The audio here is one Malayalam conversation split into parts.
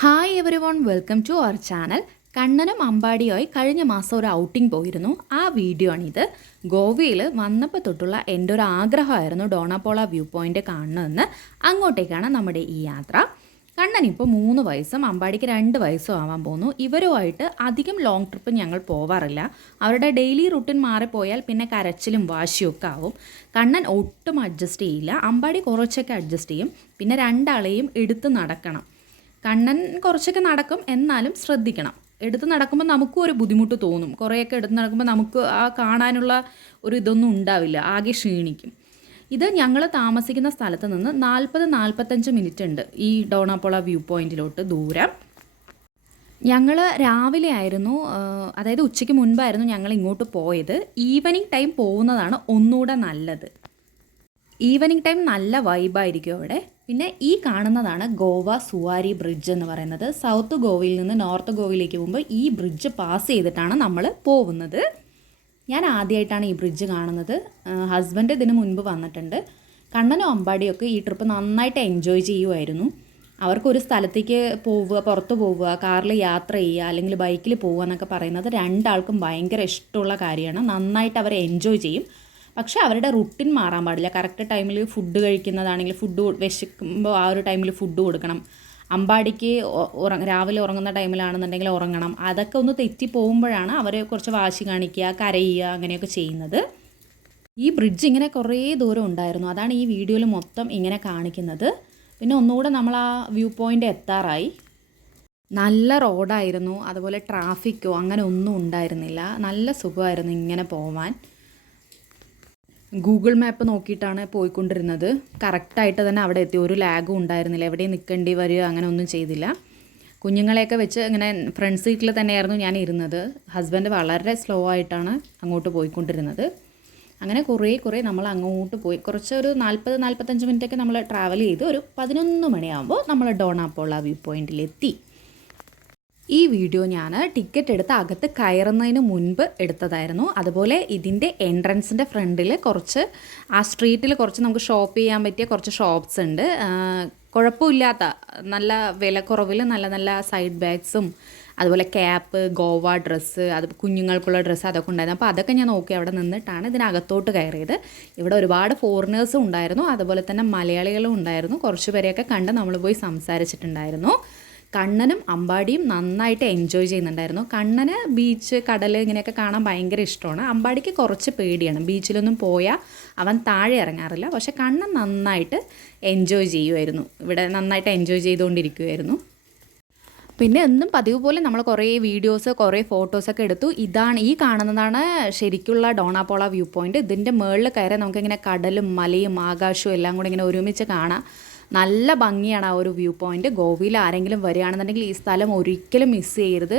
Hi everyone, welcome to our channel. കണ്ണനും അമ്പാടിയായി കഴിഞ്ഞ മാസം ഒരു ഔട്ടിംഗ് പോയിരുന്നു. ആ വീഡിയോ ആണിത്. ഗോവയിൽ വന്നപ്പോൾ തൊട്ടുള്ള എൻ്റെ ഒരു ആഗ്രഹമായിരുന്നു ഡോണാപോള വ്യൂ പോയിൻ്റ് കാണണമെന്ന്. അങ്ങോട്ടേക്കാണ് നമ്മുടെ ഈ യാത്ര. കണ്ണൻ ഇപ്പോൾ 3 വയസ്സും അമ്പാടിക്ക് 2 വയസ്സും ആവാൻ പോകുന്നു. ഇവരുമായിട്ട് അധികം ലോങ് ട്രിപ്പ് ഞങ്ങൾ പോവാറില്ല. അവരുടെ ഡെയിലി റുട്ടീൻ മാറിപ്പോയാൽ പിന്നെ കരച്ചിലും വാശിയൊക്കെ ആവും. കണ്ണൻ ഒട്ടും അഡ്ജസ്റ്റ് ചെയ്യില്ല. അമ്പാടി കുറച്ചൊക്കെ അഡ്ജസ്റ്റ് ചെയ്യും. പിന്നെ രണ്ടാളെയും എടുത്ത് നടക്കണം. കണ്ണൻ കുറച്ചൊക്കെ നടക്കും, എന്നാലും ശ്രദ്ധിക്കണം. എടുത്ത് നടക്കുമ്പോൾ നമുക്കും ഒരു ബുദ്ധിമുട്ട് തോന്നും. കുറേയൊക്കെ എടുത്ത് നടക്കുമ്പോൾ നമുക്ക് ആ കാണാനുള്ള ഒരു ഇതൊന്നും ഉണ്ടാവില്ല, ആകെ ക്ഷീണിക്കും. ഇത് ഞങ്ങൾ താമസിക്കുന്ന സ്ഥലത്ത് നിന്ന് 40-45 മിനിറ്റ് ഉണ്ട് ഈ ഡോണാപോള വ്യൂ പോയിൻറ്റിലോട്ട് ദൂരം. ഞങ്ങൾ രാവിലെ ആയിരുന്നു, അതായത് ഉച്ചയ്ക്ക് മുൻപായിരുന്നു ഞങ്ങൾ ഇങ്ങോട്ട് പോയത്. ഈവനിങ് ടൈം പോകുന്നതാണ് ഒന്നുകൂടെ നല്ലത്. ഈവനിങ് ടൈം നല്ല വൈബായിരിക്കും അവിടെ. പിന്നെ ഈ കാണുന്നതാണ് ഗോവ സുവാരി ബ്രിഡ്ജ് എന്ന് പറയുന്നത്. സൗത്ത് ഗോവയിൽ നിന്ന് നോർത്ത് ഗോവയിലേക്ക് പോകുമ്പോൾ ഈ ബ്രിഡ്ജ് പാസ് ചെയ്തിട്ടാണ് നമ്മൾ പോകുന്നത്. ഞാൻ ആദ്യമായിട്ടാണ് ഈ ബ്രിഡ്ജ് കാണുന്നത്. ഹസ്ബൻഡ് ഇതിന് മുൻപ് വന്നിട്ടുണ്ട്. കണ്ണനും അമ്പാടിയൊക്കെ ഈ ട്രിപ്പ് നന്നായിട്ട് എൻജോയ് ചെയ്യുമായിരുന്നു. അവർക്കൊരു സ്ഥലത്തേക്ക് പോവുക, പുറത്ത് പോവുക, കാറിൽ യാത്ര ചെയ്യുക അല്ലെങ്കിൽ ബൈക്കിൽ പോവുക എന്നൊക്കെ പറയുന്നത് രണ്ടാൾക്കും ഭയങ്കര ഇഷ്ടമുള്ള കാര്യമാണ്. നന്നായിട്ട് അവർ എൻജോയ് ചെയ്യും. പക്ഷേ അവരുടെ റുട്ടീൻ മാറാൻ പാടില്ല. കറക്റ്റ് ടൈമിൽ ഫുഡ് കഴിക്കുന്നതാണെങ്കിൽ ഫുഡ് വിശക്കുമ്പോൾ ആ ഒരു ടൈമിൽ ഫുഡ് കൊടുക്കണം. അമ്പാടിക്ക് രാവിലെ ഉറങ്ങുന്ന ടൈമിലാണെന്നുണ്ടെങ്കിൽ ഉറങ്ങണം. അതൊക്കെ ഒന്ന് തെറ്റി പോകുമ്പോഴാണ് അവർ കുറച്ച് വാശി കാണിക്കുക, കരയുക, അങ്ങനെയൊക്കെ ചെയ്യുന്നത്. ഈ ബ്രിഡ്ജ് ഇങ്ങനെ കുറേ ദൂരം ഉണ്ടായിരുന്നു. അതാണ് ഈ വീഡിയോയിൽ മൊത്തം ഇങ്ങനെ കാണിക്കുന്നത്. പിന്നെ ഒന്നുകൂടെ നമ്മൾ ആ വ്യൂ പോയിൻ്റ് എത്താറായി. നല്ല റോഡായിരുന്നു, അതുപോലെ ട്രാഫിക്കോ അങ്ങനെ ഒന്നും ഉണ്ടായിരുന്നില്ല. നല്ല സുഖമായിരുന്നു ഇങ്ങനെ പോവാൻ. ഗൂഗിൾ മാപ്പ് നോക്കിയിട്ടാണ് പോയിക്കൊണ്ടിരുന്നത്. കറക്റ്റായിട്ട് തന്നെ അവിടെ എത്തി. ഒരു ലാഗും ഉണ്ടായിരുന്നില്ല. എവിടെയും നിൽക്കേണ്ടി വരിക അങ്ങനെ ഒന്നും ചെയ്തില്ല. കുഞ്ഞുങ്ങളെയൊക്കെ വെച്ച് ഇങ്ങനെ ഫ്രണ്ട് സീറ്റിൽ തന്നെയായിരുന്നു ഞാൻ ഇരുന്നത്. ഹസ്ബൻഡ് വളരെ സ്ലോ ആയിട്ടാണ് അങ്ങോട്ട് പോയിക്കൊണ്ടിരുന്നത്. അങ്ങനെ കുറേ നമ്മൾ അങ്ങോട്ട് പോയി. കുറച്ചൊരു 40-45 മിനിറ്റൊക്കെ നമ്മൾ ട്രാവൽ ചെയ്ത് ഒരു 11 മണിയാകുമ്പോൾ നമ്മൾ ഡോണാപോള വ്യൂ പോയിൻറ്റിലെത്തി. ഈ വീഡിയോ ഞാൻ ടിക്കറ്റ് എടുത്ത് അകത്ത് കയറുന്നതിന് മുൻപ് എടുത്തതായിരുന്നു. അതുപോലെ ഇതിൻ്റെ എൻട്രൻസിൻ്റെ ഫ്രണ്ടിൽ കുറച്ച് ആ സ്ട്രീറ്റിൽ കുറച്ച് നമുക്ക് ഷോപ്പ് ചെയ്യാൻ പറ്റിയ കുറച്ച് ഷോപ്സ് ഉണ്ട്. കുഴപ്പമില്ലാത്ത നല്ല വിലക്കുറവിൽ നല്ല നല്ല സൈഡ് ബാഗ്സും അതുപോലെ ക്യാപ്പ്, ഗോവ ഡ്രസ്സ്, അത് കുഞ്ഞുങ്ങൾക്കുള്ള ഡ്രസ്സ് അതൊക്കെ ഉണ്ടായിരുന്നു. അപ്പോൾ അതൊക്കെ ഞാൻ നോക്കി അവിടെ നിന്നിട്ടാണ് ഇതിനകത്തോട്ട് കയറിയത്. ഇവിടെ ഒരുപാട് ഫോറിനേഴ്സും ഉണ്ടായിരുന്നു, അതുപോലെ തന്നെ മലയാളികളും ഉണ്ടായിരുന്നു. കുറച്ച് പേരെയൊക്കെ കണ്ട് നമ്മൾ പോയി സംസാരിച്ചിട്ടുണ്ടായിരുന്നു. കണ്ണനും അമ്പാടിയും നന്നായിട്ട് എൻജോയ് ചെയ്യുന്നുണ്ടായിരുന്നു. കണ്ണന് ബീച്ച്, കടൽ ഇങ്ങനെയൊക്കെ കാണാൻ ഭയങ്കര ഇഷ്ടമാണ്. അമ്പാടിക്ക് കുറച്ച് പേടിയാണ്. ബീച്ചിലൊന്നും പോയാൽ അവൻ താഴെ ഇറങ്ങാറില്ല. പക്ഷേ കണ്ണൻ നന്നായിട്ട് എൻജോയ് ചെയ്യുമായിരുന്നു. ഇവിടെ നന്നായിട്ട് എൻജോയ് ചെയ്തുകൊണ്ടിരിക്കുമായിരുന്നു. പിന്നെ എന്നും പതിവ് പോലെ നമ്മൾ കുറേ വീഡിയോസ്, കുറേ ഫോട്ടോസൊക്കെ എടുത്തു. ഈ കാണുന്നതാണ് ശരിക്കുള്ള ഡോണാപോള വ്യൂ പോയിൻറ്റ്. ഇതിൻ്റെ മുകളിൽ കയറി നമുക്കിങ്ങനെ കടലും മലയും ആകാശവും എല്ലാം കൂടി ഇങ്ങനെ ഒരുമിച്ച് കാണാം. നല്ല ഭംഗിയാണ് ആ ഒരു വ്യൂ പോയിൻറ്റ്. ഗോവയിൽ ആരെങ്കിലും വരികയാണെന്നുണ്ടെങ്കിൽ ഈ സ്ഥലം ഒരിക്കലും മിസ് ചെയ്യരുത്.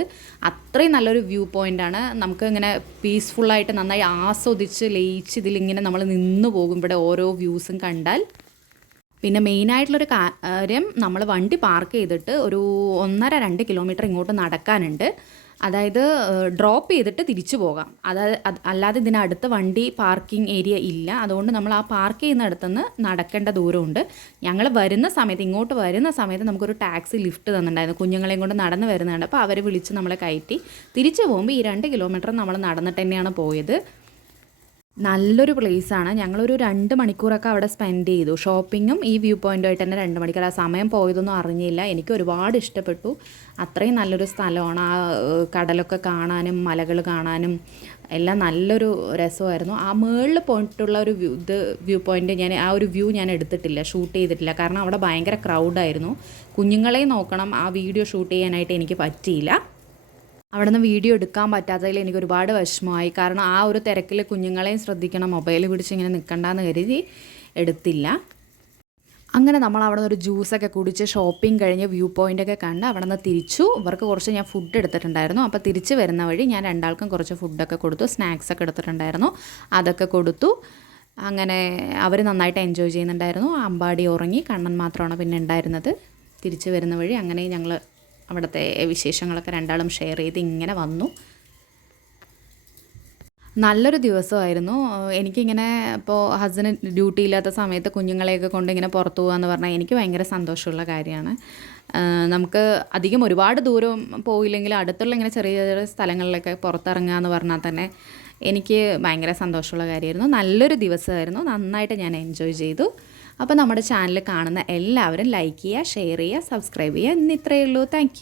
അത്രയും നല്ലൊരു വ്യൂ പോയിൻ്റാണ്. നമുക്ക് ഇങ്ങനെ പീസ്ഫുള്ളായിട്ട് നന്നായി ആസ്വദിച്ച് ലയിച്ച് ഇതിലിങ്ങനെ നമ്മൾ നിന്ന് പോകും ഇവിടെ ഓരോ വ്യൂസും കണ്ടാൽ. പിന്നെ മെയിനായിട്ടുള്ളൊരു കാര്യം, നമ്മൾ വണ്ടി പാർക്ക് ചെയ്തിട്ട് ഒരു 1.5-2 കിലോമീറ്റർ ഇങ്ങോട്ട് നടക്കാനുണ്ട്. അതായത് ഡ്രോപ്പ് ചെയ്തിട്ട് തിരിച്ചു പോകാം. അല്ലാതെ ഇതിനടുത്ത് വണ്ടി പാർക്കിംഗ് ഏരിയ ഇല്ല. അതുകൊണ്ട് നമ്മൾ ആ പാർക്ക് ചെയ്യുന്നിടത്തുനിന്ന് നടക്കേണ്ട ദൂരമുണ്ട്. ഞങ്ങൾ ഇങ്ങോട്ട് വരുന്ന സമയത്ത് നമുക്കൊരു ടാക്സി ലിഫ്റ്റ് തന്നിട്ടുണ്ടായിരുന്നു. കുഞ്ഞുങ്ങളെയും കൊണ്ട് നടന്ന് വരുന്നുണ്ട്. അപ്പോൾ അവർ വിളിച്ച് നമ്മളെ കയറ്റി. തിരിച്ചു പോകുമ്പോൾ ഈ 2 കിലോമീറ്റർ നമ്മൾ നടന്നിട്ട് തന്നെയാണ് പോയത്. നല്ലൊരു പ്ലേസാണ്. ഞങ്ങളൊരു 2 മണിക്കൂറൊക്കെ അവിടെ സ്പെൻഡ് ചെയ്തു. ഷോപ്പിങ്ങും ഈ വ്യൂ പോയിൻ്റുമായിട്ട് തന്നെ 2 മണിക്കൂർ. ആ സമയം പോയതൊന്നും അറിഞ്ഞില്ല. എനിക്ക് ഒരുപാട് ഇഷ്ടപ്പെട്ടു. അത്രയും നല്ലൊരു സ്ഥലമാണ്. ആ കടലൊക്കെ കാണാനും മലകൾ കാണാനും എല്ലാം നല്ലൊരു രസമായിരുന്നു. ആ മുകളിൽ പോയിട്ടുള്ള ഒരു വ്യൂ പോയിൻ്റ് ആ ഒരു വ്യൂ ഞാൻ എടുത്തിട്ടില്ല, ഷൂട്ട് ചെയ്തിട്ടില്ല. കാരണം അവിടെ ഭയങ്കര ക്രൗഡായിരുന്നു. കുഞ്ഞുങ്ങളെ നോക്കണം, ആ വീഡിയോ ഷൂട്ട് ചെയ്യാനായിട്ട് എനിക്ക് പറ്റിയില്ല. അവിടെ നിന്ന് വീഡിയോ എടുക്കാൻ പറ്റാത്തതിൽ എനിക്ക് ഒരുപാട് വിഷമമായി. കാരണം ആ ഒരു തിരക്കിൽ കുഞ്ഞുങ്ങളെയും ശ്രദ്ധിക്കണം, മൊബൈൽ പിടിച്ച് ഇങ്ങനെ നിൽക്കണ്ടെന്ന് കരുതി എടുത്തില്ല. അങ്ങനെ നമ്മൾ അവിടെ നിന്ന് ഒരു ജ്യൂസൊക്കെ കുടിച്ച് ഷോപ്പിംഗ് കഴിഞ്ഞ് വ്യൂ പോയിൻ്റൊക്കെ കണ്ട് അവിടെ നിന്ന് തിരിച്ചു. ഇവർക്ക് കുറച്ച് ഞാൻ ഫുഡ് എടുത്തിട്ടുണ്ടായിരുന്നു. അപ്പോൾ തിരിച്ച് വരുന്ന വഴി ഞാൻ രണ്ടാൾക്കും കുറച്ച് ഫുഡൊക്കെ കൊടുത്തു. സ്നാക്സൊക്കെ എടുത്തിട്ടുണ്ടായിരുന്നു, അതൊക്കെ കൊടുത്തു. അങ്ങനെ അവർ നന്നായിട്ട് എൻജോയ് ചെയ്യുന്നുണ്ടായിരുന്നു. അമ്പാടി ഉറങ്ങി, കണ്ണൻ മാത്രമാണ് പിന്നെ ഉണ്ടായിരുന്നത്. തിരിച്ച് വരുന്ന വഴി അങ്ങനെ ഞങ്ങൾ അവിടുത്തെ വിശേഷങ്ങളൊക്കെ രണ്ടാളും ഷെയർ ചെയ്ത് ഇങ്ങനെ വന്നു. നല്ലൊരു ദിവസമായിരുന്നു. എനിക്കിങ്ങനെ ഇപ്പോൾ ഹസ്ബൻഡ് ഡ്യൂട്ടി ഇല്ലാത്ത സമയത്ത് കുഞ്ഞുങ്ങളെയൊക്കെ കൊണ്ട് ഇങ്ങനെ പുറത്തു പോകാമെന്ന് പറഞ്ഞാൽ എനിക്ക് ഭയങ്കര സന്തോഷമുള്ള കാര്യമാണ്. നമുക്ക് അധികം ഒരുപാട് ദൂരം പോയില്ലെങ്കിൽ അടുത്തുള്ള ഇങ്ങനെ ചെറിയ ചെറിയ സ്ഥലങ്ങളിലൊക്കെ പുറത്തിറങ്ങുക എന്ന് പറഞ്ഞാൽ തന്നെ എനിക്ക് ഭയങ്കര സന്തോഷമുള്ള കാര്യമായിരുന്നു. നല്ലൊരു ദിവസമായിരുന്നു. നന്നായിട്ട് ഞാൻ എൻജോയ് ചെയ്തു. അപ്പോൾ നമ്മുടെ ചാനൽ കാണുന്ന എല്ലാവരും ലൈക്ക് ചെയ്യുക, ഷെയർ ചെയ്യുക, സബ്സ്ക്രൈബ് ചെയ്യുക. ഇന്ന് ഇത്രയേ ഉള്ളൂ. താങ്ക്